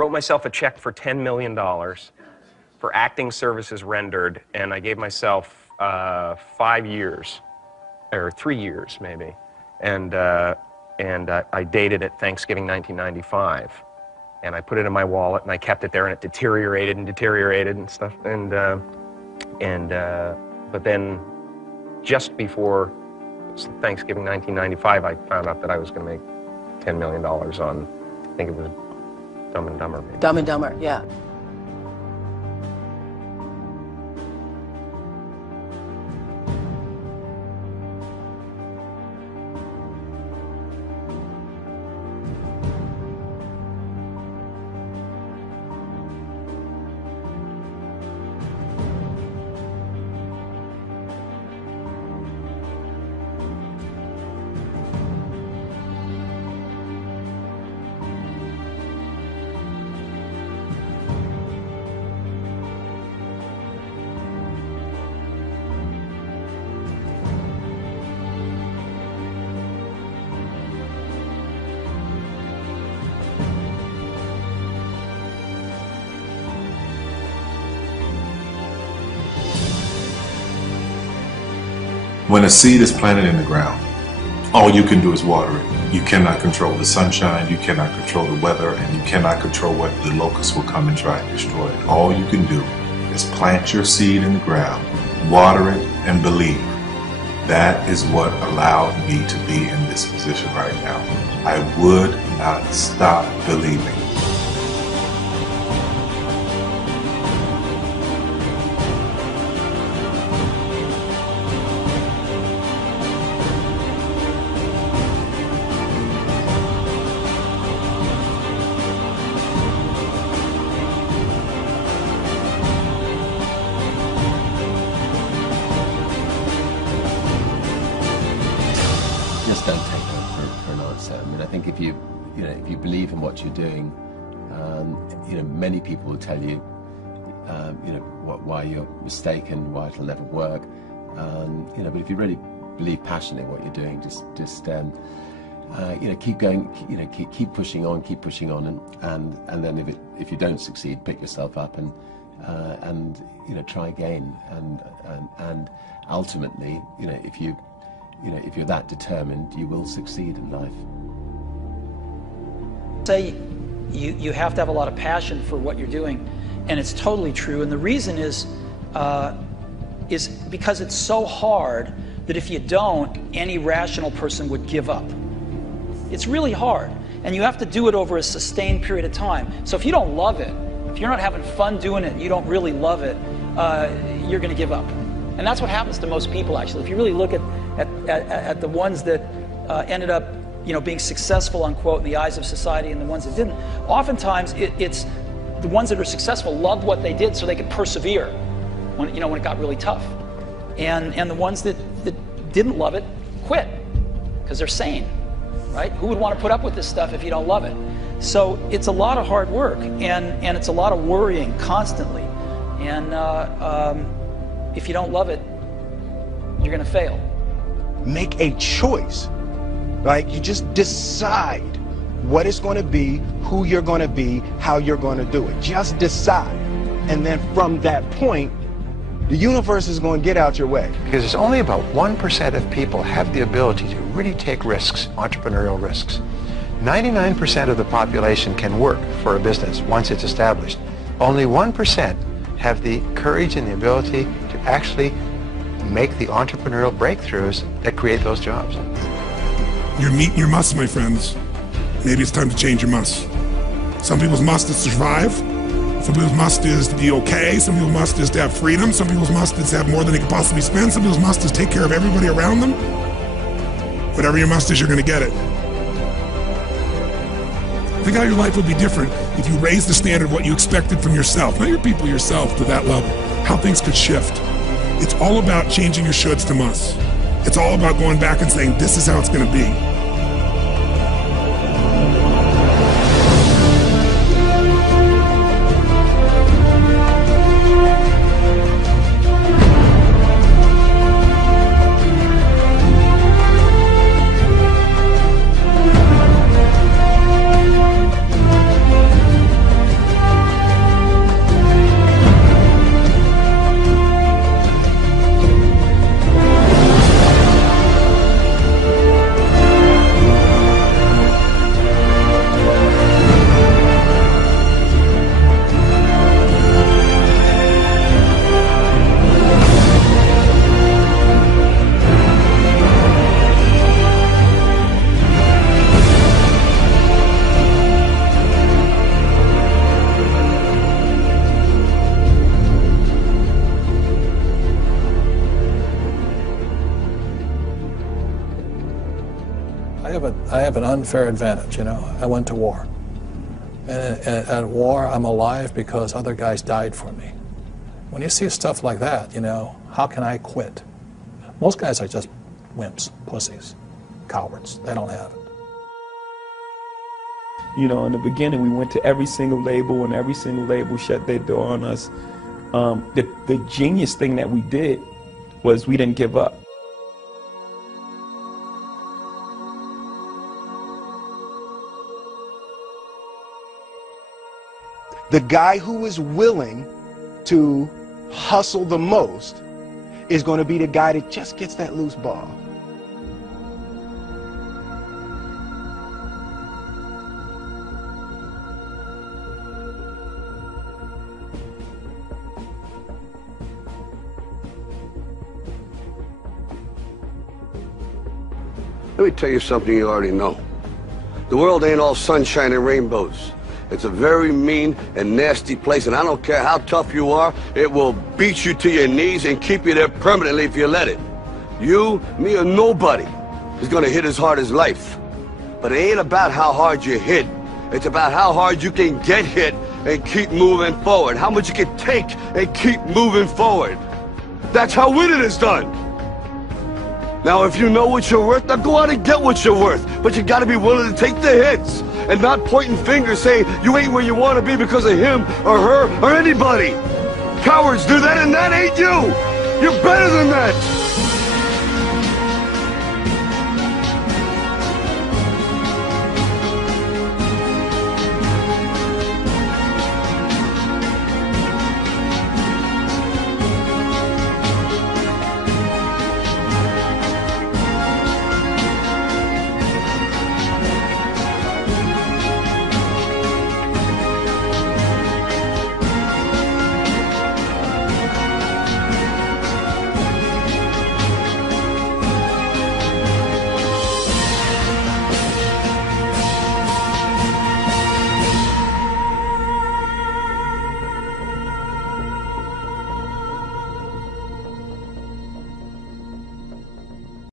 Wrote myself a check for $10 million for acting services rendered, and I gave myself 5 years, or 3 years maybe, and I dated it Thanksgiving 1995, and I put it in my wallet, and I kept it there, and it deteriorated and stuff, but then just before Thanksgiving 1995, I found out that I was going to make $10 million on, I think it was Dumb and Dumber. Maybe. Dumb and Dumber, yeah. When a seed is planted in the ground, all you can do is water it. You cannot control the sunshine, you cannot control the weather, and you cannot control what the locusts will come and try and destroy it. All you can do is plant your seed in the ground, water it, and believe. That is what allowed me to be in this position right now. I would not stop believing. Just don't take no for an answer. I mean, I think if you believe in what you're doing, many people will tell you, why you're mistaken, why it'll never work. But if you really believe passionately in what you're doing, just keep going, keep pushing on, and then if you don't succeed, pick yourself up and try again, and ultimately, if you're that determined, you will succeed in life. Say you have to have a lot of passion for what you're doing, and it's totally true. And the reason is because it's so hard that if you don't, any rational person would give up. It's really hard, and you have to do it over a sustained period of time. So if you don't love it, if you're not having fun doing it, you don't really love it, you're going to give up. And that's what happens to most people, actually. If you really look at the ones that ended up, being successful, unquote, in the eyes of society, and the ones that didn't, oftentimes it's the ones that are successful loved what they did so they could persevere when it got really tough. And the ones that didn't love it quit because they're sane, right? Who would want to put up with this stuff if you don't love it? So it's a lot of hard work, and it's a lot of worrying constantly. And if you don't love it, you're going to fail. Make a choice. Like, you just decide what it's going to be, who you're going to be, how you're going to do it. Just decide. And then from that point, the universe is going to get out your way. Because it's only about 1% of people have the ability to really take risks, entrepreneurial risks. 99% of the population can work for a business once it's established. Only 1% have the courage and the ability to actually make the entrepreneurial breakthroughs that create those jobs. You're meeting your must, my friends. Maybe it's time to change your must. Some people's must is to survive. Some people's must is to be okay. Some people's must is to have freedom. Some people's must is to have more than they can possibly spend. Some people's must is to take care of everybody around them. Whatever your must is, you're going to get it. Think how your life would be different if you raised the standard of what you expected from yourself, not your people, yourself, to that level. How things could shift. It's all about changing your shoulds to musts. It's all about going back and saying, this is how it's going to be. I have an unfair advantage, you know. I went to war. And at war, I'm alive because other guys died for me. When you see stuff like that, you know, how can I quit? Most guys are just wimps, pussies, cowards. They don't have it. You know, in the beginning, we went to every single label, and every single label shut their door on us. The genius thing that we did was we didn't give up. The guy who is willing to hustle the most is going to be the guy that just gets that loose ball. Let me tell you something you already know. The world ain't all sunshine and rainbows. It's a very mean and nasty place, and I don't care how tough you are, it will beat you to your knees and keep you there permanently if you let it. You, me, or nobody is gonna hit as hard as life. But it ain't about how hard you hit. It's about how hard you can get hit and keep moving forward. How much you can take and keep moving forward. That's how winning is done. Now, if you know what you're worth, now go out and get what you're worth. But you gotta be willing to take the hits and not pointing fingers saying you ain't where you want to be because of him or her or anybody. Cowards do that, and that ain't you. You're better than that.